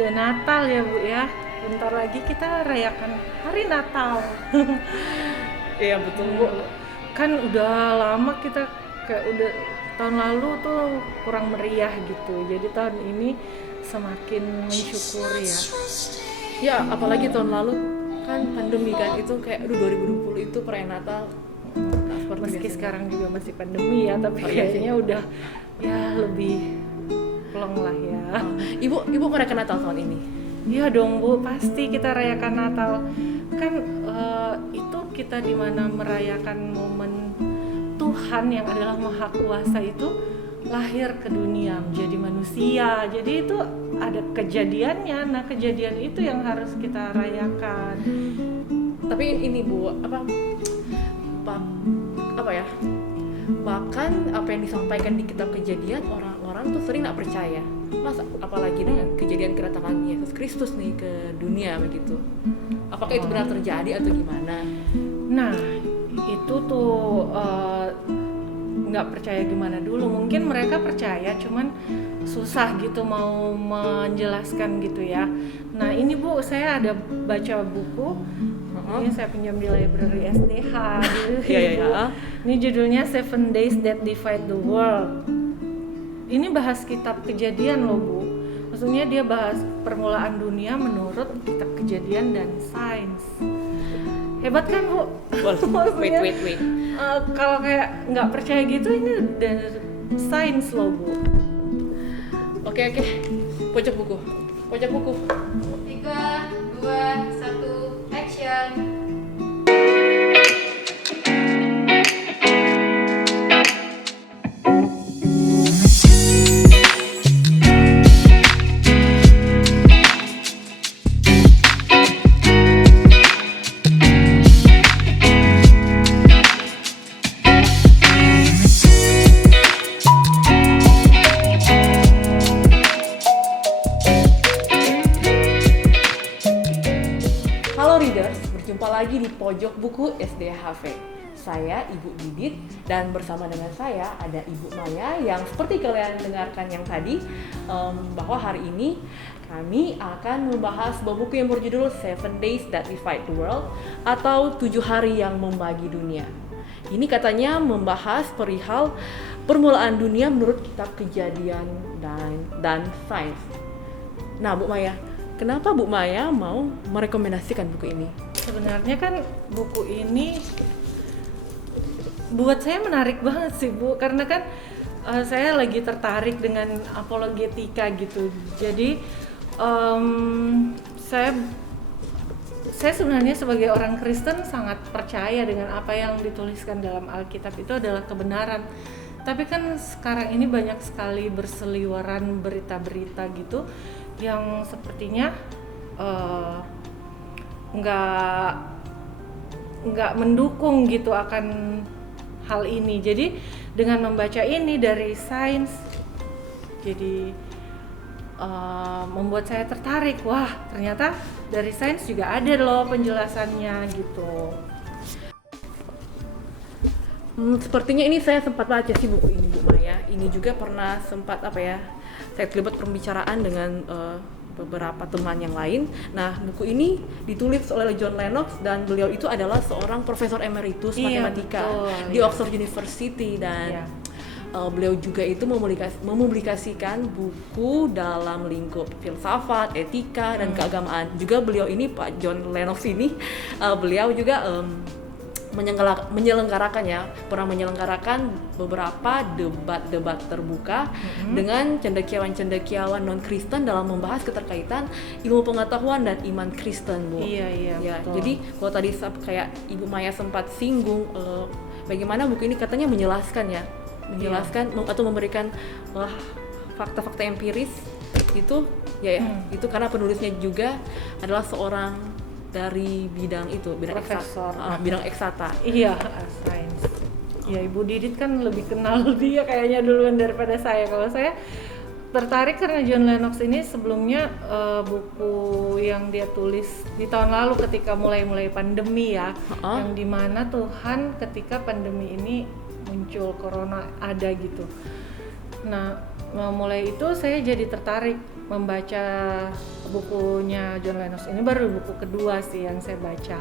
Udah Natal ya Bu ya. Bentar lagi kita rayakan hari Natal. Iya betul Bu. Kan udah lama kita kayak udah tahun lalu tuh kurang meriah gitu. Jadi tahun ini semakin mensyukuri ya. Ya apalagi tahun lalu kan pandemi kan, itu kayak 2020 itu perayaan Natal. Nah, seperti Meski biasanya. sekarang juga masih pandemi ya, tapi Oh, iya sih. kayaknya udah ya lebih plong lah ya. Ibu merayakan Natal tahun ini. Iya dong Bu, pasti kita rayakan Natal. Kan itu kita dimana merayakan momen Tuhan yang adalah Maha Kuasa itu lahir ke dunia menjadi manusia. Jadi itu ada kejadiannya. Nah kejadian itu yang harus kita rayakan. Tapi ini Bu, apa ya? Bahkan apa yang disampaikan di kitab Kejadian, orang-orang tuh sering nggak percaya. Masa apalagi dengan kejadian kedatangan Yesus Kristus nih ke dunia begitu. Apakah itu benar terjadi atau gimana? Nah itu tuh nggak percaya gimana dulu. Mungkin mereka percaya, cuman susah gitu mau menjelaskan gitu ya. Nah ini Bu, saya ada baca buku. Ini saya pinjam di library SDH gitu. Iya. Ini judulnya 7 Days That Divide the World. Ini bahas kitab Kejadian loh Bu. Maksudnya dia bahas permulaan dunia menurut kitab Kejadian dan sains. Hebat kan Bu? Wait. Kalau kayak nggak percaya gitu, ini udah sains loh Bu. Oke. Pojok buku. 3, 2, 1, action. Halo readers, berjumpa lagi di Pojok Buku SDHV. Saya Ibu Didit dan bersama dengan saya ada Ibu Maya yang seperti kalian dengarkan yang tadi, bahwa hari ini kami akan membahas sebuah buku yang berjudul 7 Days That Divide the World atau 7 hari yang membagi dunia. Ini katanya membahas perihal permulaan dunia menurut kitab Kejadian dan sains. Nah, Bu Maya, kenapa Bu Maya mau merekomendasikan buku ini? Sebenarnya kan buku ini buat saya menarik banget sih Bu, karena kan saya lagi tertarik dengan apologetika gitu. Jadi saya sebenarnya sebagai orang Kristen sangat percaya dengan apa yang dituliskan dalam Alkitab itu adalah kebenaran. Tapi kan sekarang ini banyak sekali berseliweran berita-berita gitu yang sepertinya nggak mendukung gitu akan hal ini. Jadi dengan membaca ini dari sains, jadi membuat saya tertarik. Wah, ternyata dari sains juga ada loh penjelasannya gitu. Sepertinya ini saya sempat baca sih buku ini Bu Maya. Ini juga pernah sempat saya terlibat pembicaraan dengan beberapa teman yang lain. Nah, buku ini ditulis oleh John Lennox dan beliau itu adalah seorang profesor emeritus matematika di Oxford University dan beliau juga itu mempublikasikan buku dalam lingkup filsafat, etika dan keagamaan. Juga beliau ini Pak John Lennox ini beliau juga pernah menyelenggarakan beberapa debat terbuka dengan cendekiawan non Kristen dalam membahas keterkaitan ilmu pengetahuan dan iman Kristen, Bu. Iya, betul. Jadi kalau tadi kayak Ibu Maya sempat singgung bagaimana buku ini katanya menjelaskan atau memberikan fakta-fakta empiris itu itu karena penulisnya juga adalah seorang dari bidang eksata. Iya, sains. Ya, Ibu Didit kan lebih kenal dia kayaknya duluan daripada saya. Kalau saya tertarik karena John Lennox ini sebelumnya buku yang dia tulis di tahun lalu ketika mulai pandemi ya, yang dimana Tuhan ketika pandemi ini muncul corona ada gitu. Nah mulai itu saya jadi tertarik membaca bukunya John Lennox. Ini baru buku kedua sih yang saya baca.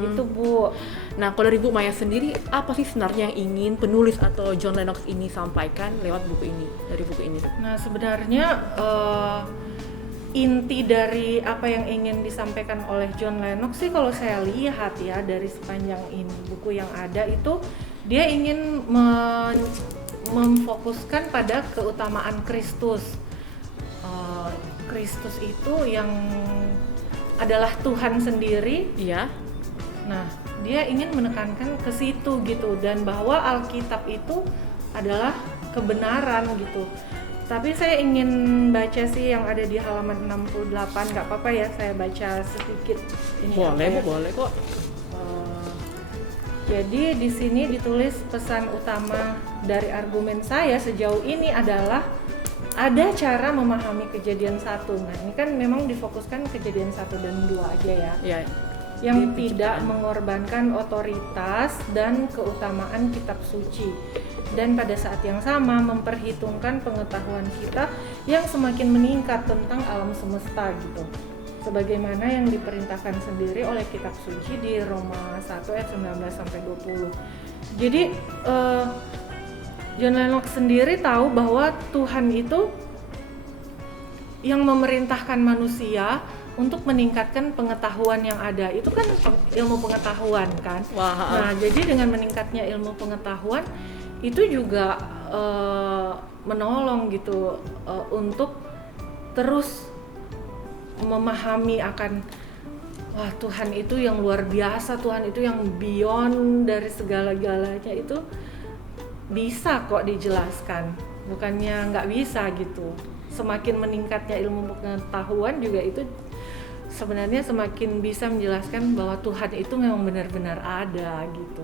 Gitu Bu. Nah, kalau dari Bu Maya sendiri, apa sih sebenarnya yang ingin penulis atau John Lennox ini sampaikan lewat buku ini, dari buku ini? Nah, sebenarnya inti dari apa yang ingin disampaikan oleh John Lennox sih, kalau saya lihat ya dari sepanjang ini buku yang ada itu, dia ingin memfokuskan pada keutamaan Kristus. Kristus itu yang adalah Tuhan sendiri. Iya. Nah, dia ingin menekankan ke situ gitu, dan bahwa Alkitab itu adalah kebenaran gitu. Tapi saya ingin baca sih yang ada di halaman 68, nggak apa-apa ya saya baca sedikit ini. Boleh Bu, boleh kok. Jadi di sini ditulis pesan utama dari argumen saya sejauh ini adalah ada cara memahami Kejadian 1. Nah, ini kan memang difokuskan Kejadian 1 dan 2 aja ya. Ya. Yang tidak mengorbankan otoritas dan keutamaan kitab suci, dan pada saat yang sama memperhitungkan pengetahuan kita yang semakin meningkat tentang alam semesta gitu, sebagaimana yang diperintahkan sendiri oleh kitab suci di Roma 1 ayat 19-20. Jadi John Lennox sendiri tahu bahwa Tuhan itu yang memerintahkan manusia untuk meningkatkan pengetahuan yang ada. Itu kan ilmu pengetahuan kan. Wah. Nah, jadi dengan meningkatnya ilmu pengetahuan itu juga menolong gitu untuk terus memahami akan wah, Tuhan itu yang luar biasa, Tuhan itu yang beyond dari segala-galanya, itu bisa kok dijelaskan, bukannya nggak bisa gitu. Semakin meningkatnya ilmu pengetahuan juga itu sebenarnya semakin bisa menjelaskan bahwa Tuhan itu memang benar-benar ada gitu.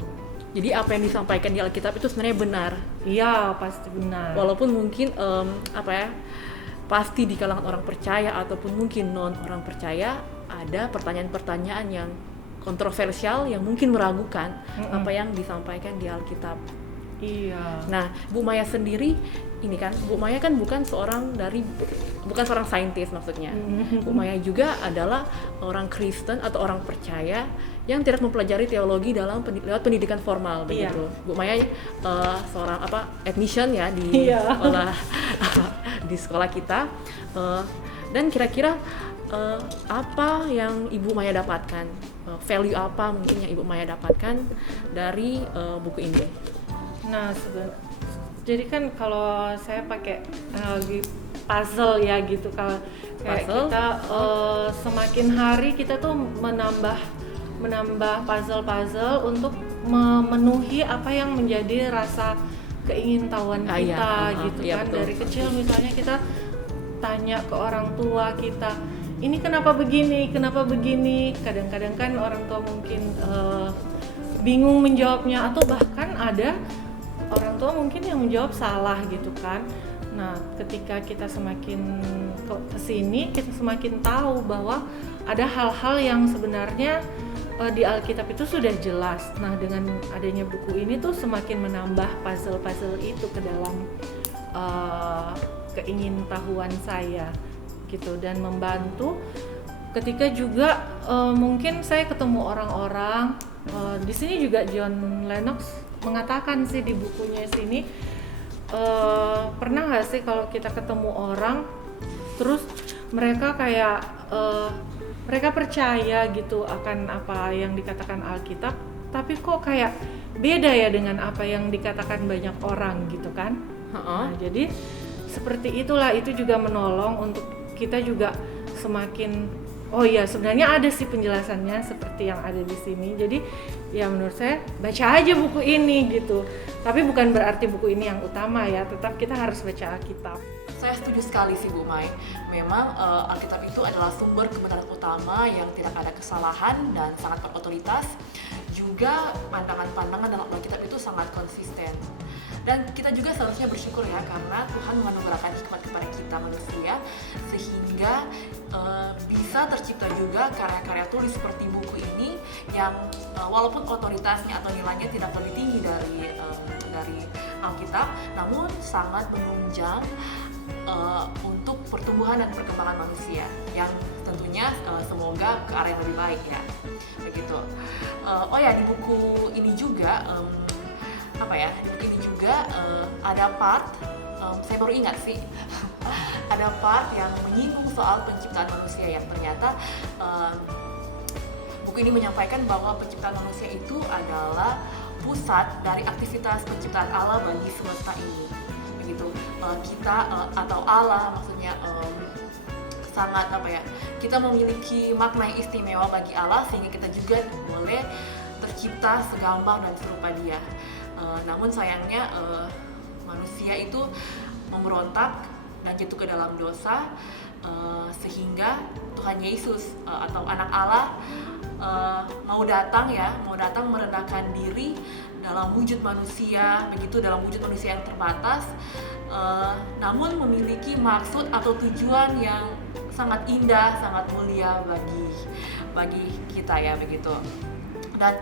Jadi apa yang disampaikan di Alkitab itu sebenarnya benar. Iya, pasti benar. Walaupun mungkin pasti di kalangan orang percaya ataupun mungkin non orang percaya ada pertanyaan-pertanyaan yang kontroversial yang mungkin meragukan apa yang disampaikan di Alkitab. Iya. Nah, Bu Maya sendiri ini kan, Bu Maya kan bukan seorang saintis maksudnya. Bu Maya juga adalah orang Kristen atau orang percaya yang tidak mempelajari teologi lewat pendidikan formal begitu. Bu Maya seorang admission ya di di sekolah kita. Dan kira-kira apa yang Ibu Maya dapatkan? Value apa mungkin yang Ibu Maya dapatkan dari buku ini? Nah, jadi kan kalau saya pakai analogi puzzle ya gitu, kalau kayak Puzzle? kita semakin hari kita tuh menambah puzzle untuk memenuhi apa yang menjadi rasa keingintahuan kita gitu kan. Betul. Dari kecil misalnya kita tanya ke orang tua kita, ini kenapa begini? Kadang-kadang kan orang tua mungkin bingung menjawabnya, atau bahkan ada orang tua mungkin yang menjawab salah gitu kan. Nah, ketika kita semakin kesini, kita semakin tahu bahwa ada hal-hal yang sebenarnya di Alkitab itu sudah jelas. Nah, dengan adanya buku ini tuh semakin menambah puzzle-puzzle itu ke dalam keingintahuan saya gitu, dan membantu ketika juga mungkin saya ketemu orang-orang di sini juga. John Lennox mengatakan sih di bukunya sini, pernah nggak sih kalau kita ketemu orang terus mereka kayak mereka percaya gitu akan apa yang dikatakan Alkitab, tapi kok kayak beda ya dengan apa yang dikatakan banyak orang gitu kan. Nah, jadi seperti itulah, itu juga menolong untuk kita juga semakin, oh iya sebenarnya ada sih penjelasannya seperti yang ada di sini. Jadi ya menurut saya baca aja buku ini gitu. Tapi bukan berarti buku ini yang utama ya, tetap kita harus baca Alkitab. Saya setuju sekali sih Bu Mai. Memang Alkitab itu adalah sumber kebenaran utama yang tidak ada kesalahan dan sangat berotoritas. Juga pandangan-pandangan dalam Alkitab itu sangat konsisten. Dan kita juga seharusnya bersyukur ya, karena Tuhan menganugerahkan hikmat kepada kita manusia sehingga bisa tercipta juga karya-karya tulis seperti buku ini yang walaupun otoritasnya atau nilainya tidak lebih tinggi dari Alkitab, namun sangat menunjang untuk pertumbuhan dan perkembangan manusia yang tentunya semoga ke arah yang lebih baik ya, begitu. Oh ya, di buku ini juga di buku ini juga ada part, saya baru ingat sih, ada part yang menyinggung soal penciptaan manusia yang ternyata buku ini menyampaikan bahwa penciptaan manusia itu adalah pusat dari aktivitas penciptaan Allah bagi semesta ini. Begitu, kita atau Allah maksudnya sangat kita memiliki makna yang istimewa bagi Allah sehingga kita juga boleh tercipta segambar dan serupa Dia. Namun sayangnya manusia itu memberontak dan jatuh ke dalam dosa, sehingga Tuhan Yesus atau anak Allah mau datang merendahkan diri dalam wujud manusia, begitu, dalam wujud manusia yang terbatas, namun memiliki maksud atau tujuan yang sangat indah, sangat mulia bagi kita ya, begitu. Dan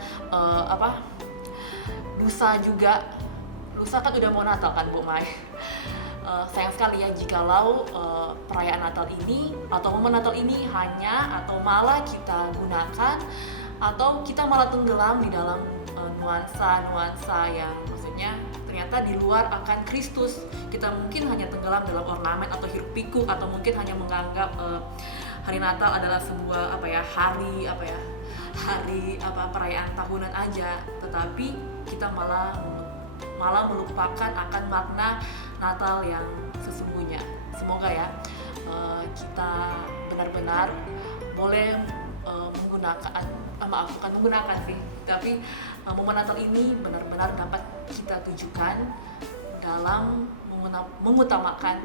lusa kan udah mau Natal kan Bu Mai. Sayang sekali ya jikalau perayaan Natal ini atau momen Natal ini hanya atau malah kita gunakan atau kita malah tenggelam di dalam nuansa yang maksudnya ternyata di luar akan Kristus. Kita mungkin hanya tenggelam dalam ornamen atau hiruk pikuk, atau mungkin hanya menganggap hari Natal adalah sebuah hari perayaan tahunan aja, tetapi kita malah melupakan akan makna Natal yang sesungguhnya. Semoga ya kita benar-benar boleh menggunakan sih, tapi momen Natal ini benar-benar dapat kita tujukan dalam mengutamakan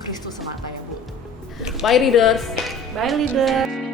Kristus semata ya Bu. Bye readers. Bye leader.